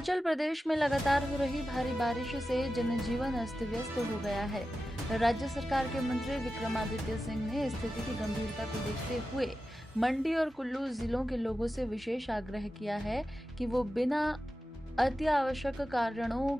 हिमाचल प्रदेश में लगातार हो रही भारी बारिश से जनजीवन अस्त व्यस्त हो गया है। राज्य सरकार के मंत्री विक्रमादित्य सिंह ने स्थिति की गंभीरता को देखते हुए मंडी और कुल्लू जिलों के लोगों से विशेष आग्रह किया है कि वो बिना अति आवश्यक कारणों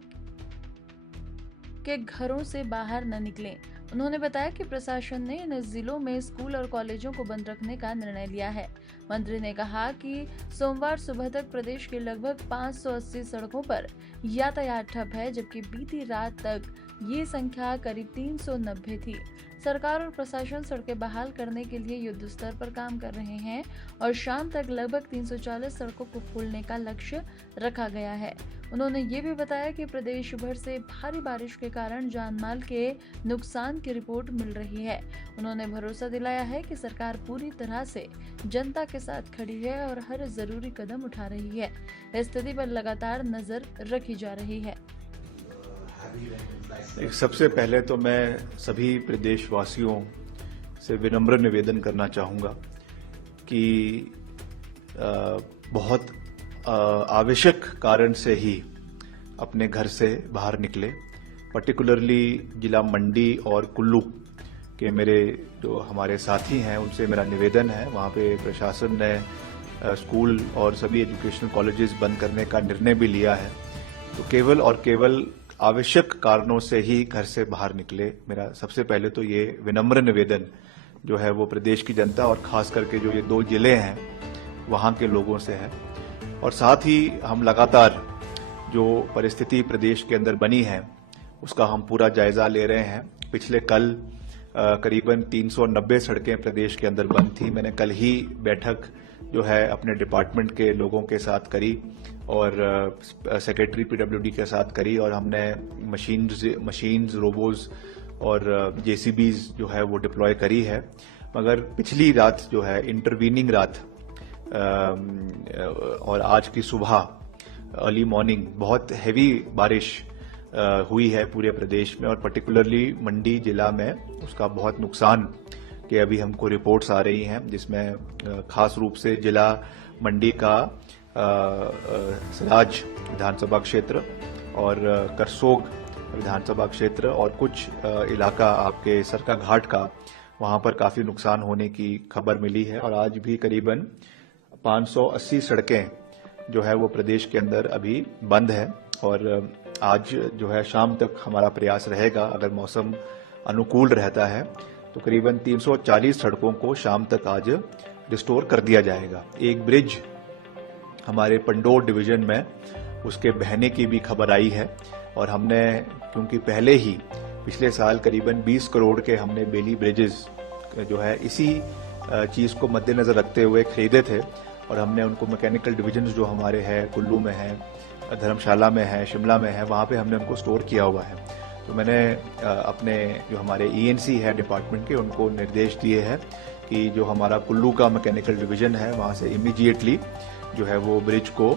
के घरों से बाहर न निकलें। उन्होंने बताया कि प्रशासन ने इन जिलों में स्कूल और कॉलेजों को बंद रखने का निर्णय लिया है। मंत्री ने कहा कि सोमवार सुबह तक प्रदेश के लगभग 580 सड़कों पर यातायात ठप है, जबकि बीती रात तक ये संख्या करीब 390 थी। सरकार और प्रशासन सड़कें बहाल करने के लिए युद्ध स्तर पर काम कर रहे हैं और शाम तक लगभग 340 सड़कों को खोलने का लक्ष्य रखा गया है। उन्होंने ये भी बताया कि प्रदेश भर से भारी बारिश के कारण जानमाल के नुकसान की रिपोर्ट मिल रही है। उन्होंने भरोसा दिलाया है कि सरकार पूरी तरह से जनता के साथ खड़ी है और हर जरूरी कदम उठा रही है। स्थिति पर लगातार नजर रखी जा रही है। सबसे पहले तो मैं सभी प्रदेशवासियों से विनम्र निवेदन करना चाहूँगा कि बहुत आवश्यक कारण से ही अपने घर से बाहर निकले। पर्टिकुलरली जिला मंडी और कुल्लू के मेरे जो हमारे साथी हैं उनसे मेरा निवेदन है, वहाँ पे प्रशासन ने स्कूल और सभी एजुकेशनल कॉलेजेस बंद करने का निर्णय भी लिया है। तो केवल और केवल आवश्यक कारणों से ही घर से बाहर निकले। मेरा सबसे पहले तो ये विनम्र निवेदन जो है वो प्रदेश की जनता और खास करके जो ये 2 जिले हैं वहाँ के लोगों से है। और साथ ही हम लगातार जो परिस्थिति प्रदेश के अंदर बनी है उसका हम पूरा जायजा ले रहे हैं। पिछले कल करीबन 390 सड़कें प्रदेश के अंदर बंद थी। मैंने कल ही बैठक जो है अपने डिपार्टमेंट के लोगों के साथ करी और सेक्रेटरी पीडब्ल्यूडी के साथ करी और हमने मशीन्स रोबोज और जेसीबीज जो है वो डिप्लॉय करी है। मगर पिछली रात जो है इंटरवीनिंग रात और आज की सुबह अर्ली मॉर्निंग बहुत हैवी बारिश हुई है पूरे प्रदेश में और पर्टिकुलरली मंडी जिला में उसका बहुत नुकसान के अभी हमको रिपोर्ट्स आ रही हैं, जिसमें खास रूप से जिला मंडी का सराज विधानसभा क्षेत्र और करसोग विधानसभा क्षेत्र और कुछ इलाका आपके सरका घाट का वहां पर काफी नुकसान होने की खबर मिली है। और आज भी करीबन 580 सड़कें जो है वो प्रदेश के अंदर अभी बंद है और आज जो है शाम तक हमारा प्रयास रहेगा, अगर मौसम अनुकूल रहता है तो करीबन 340 सड़कों को शाम तक आज रिस्टोर कर दिया जाएगा। एक ब्रिज हमारे पंडोर डिवीजन में उसके बहने की भी खबर आई है और हमने क्योंकि पहले ही पिछले साल करीबन 20 करोड़ के हमने बेली ब्रिजेस जो है इसी चीज को मद्देनजर रखते हुए खरीदे थे और हमने उनको मैकेनिकल डिविजन्स जो हमारे हैं कुल्लू में है, धर्मशाला में है, शिमला में है, वहां पे हमने उनको स्टोर किया हुआ है। तो मैंने अपने जो हमारे ईएनसी है डिपार्टमेंट के उनको निर्देश दिए हैं कि जो हमारा कुल्लू का मैकेनिकल डिवीजन है वहां से इमीडिएटली जो है वो ब्रिज को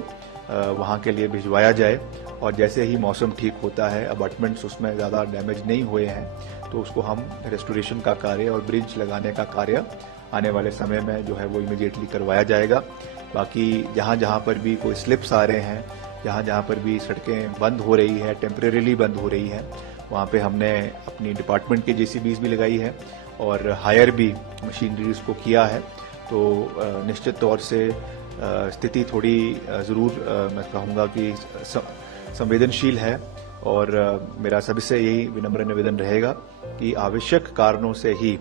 वहां के लिए भिजवाया जाए और जैसे ही मौसम ठीक होता है, अबाटमेंट्स उसमें ज़्यादा डैमेज नहीं हुए हैं तो उसको हम रेस्टोरेशन का कार्य और ब्रिज लगाने का कार्य आने वाले समय में जो है वो इमीडिएटली करवाया जाएगा। बाकी जहाँ जहाँ पर भी कोई स्लिप्स आ रहे हैं, जहाँ जहाँ पर भी सड़कें बंद हो रही है, टेम्परेरीली बंद हो रही है, वहाँ पे हमने अपनी डिपार्टमेंट की जेसीबीज भी लगाई है और हायर भी मशीनरीज को किया है। तो निश्चित तौर से स्थिति थोड़ी ज़रूर मैं कहूँगा कि संवेदनशील है और मेरा सबसे यही विनम्र निवेदन रहेगा कि आवश्यक कारणों से ही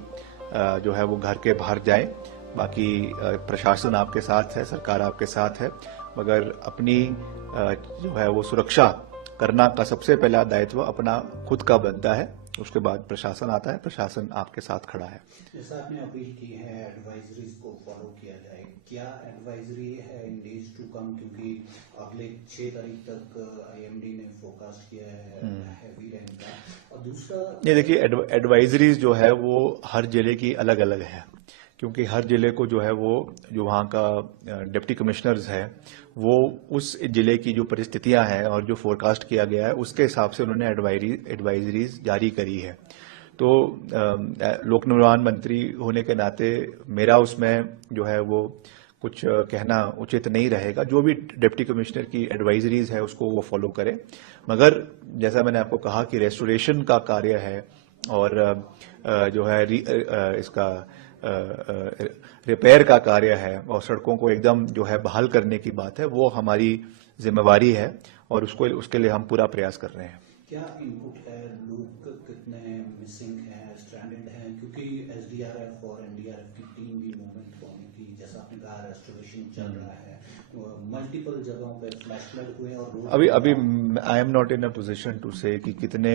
जो है वो घर के बाहर जाएं। बाकी प्रशासन आपके साथ है, सरकार आपके साथ है, मगर अपनी जो है वो सुरक्षा करना का सबसे पहला दायित्व अपना खुद का बनता है, उसके बाद प्रशासन आता है। प्रशासन आपके साथ खड़ा है। जैसा आपने अपील की है एडवाइजरीज को फॉलो किया जाए, क्या एडवाइजरी है इन डेज टू कम, क्योंकि अगले 6 तारीख तक आईएमडी ने फोरकास्ट किया है हैवी रेन का। और दूसरा ये देखिए एडवाइजरीज जो है वो हर जिले की अलग अलग है, क्योंकि हर जिले को जो है वो जो वहाँ का डिप्टी कमिश्नर्स है वो उस जिले की जो परिस्थितियां हैं और जो फोरकास्ट किया गया है उसके हिसाब से उन्होंने एडवाइजरीज जारी करी है। तो लोक निर्माण मंत्री होने के नाते मेरा उसमें जो है वो कुछ कहना उचित नहीं रहेगा। जो भी डिप्टी कमिश्नर की एडवाइजरीज है उसको वो फॉलो करें, मगर जैसा मैंने आपको कहा कि रेस्टोरेशन का कार्य है और जो है इसका रिपेयर का कार्य है और सड़कों को एकदम जो है बहाल करने की बात है, वो हमारी जिम्मेवारी है और उसके लिए हम पूरा प्रयास कर रहे हैं। क्या इनपुट है, लोग कितने मिसिंग हैं, स्ट्रैंडेड हैं, क्योंकि एसडीआरएफ और एनडीआरएफ की टीम भी मूवमेंट होने की, जैसा आपने कहा रेस्टोरेशन चल रहा है, मल्टीपल जगहों पे फ्लैश फ्लड हुए और अभी I am not in a position to say कि कितने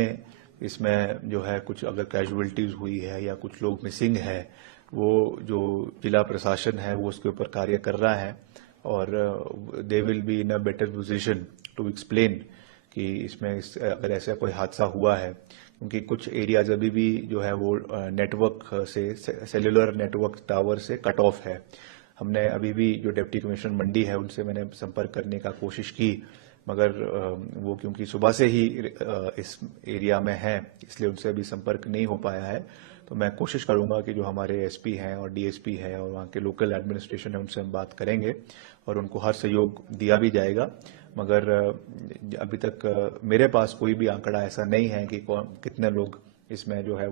इसमें जो है कुछ अगर कैजुअलिटीज हुई है या कुछ लोग मिसिंग है, वो जो जिला प्रशासन है वो उसके ऊपर कार्य कर रहा है और they will be in a better position to explain कि इसमें अगर ऐसा कोई हादसा हुआ है, क्योंकि कुछ एरियाज अभी भी जो है वो नेटवर्क से सेल्युलर नेटवर्क टावर से कट ऑफ है। हमने अभी भी जो डिप्टी कमिश्नर मंडी है उनसे मैंने संपर्क करने का कोशिश की, मगर वो क्योंकि सुबह से ही इस एरिया में है इसलिए उनसे अभी संपर्क नहीं हो पाया है। तो मैं कोशिश करूंगा कि जो हमारे एसपी हैं और डीएसपी हैं और वहाँ के लोकल एडमिनिस्ट्रेशन है उनसे हम बात करेंगे और उनको हर सहयोग दिया भी जाएगा, मगर अभी तक मेरे पास कोई भी आंकड़ा ऐसा नहीं है कि कितने लोग इसमें जो है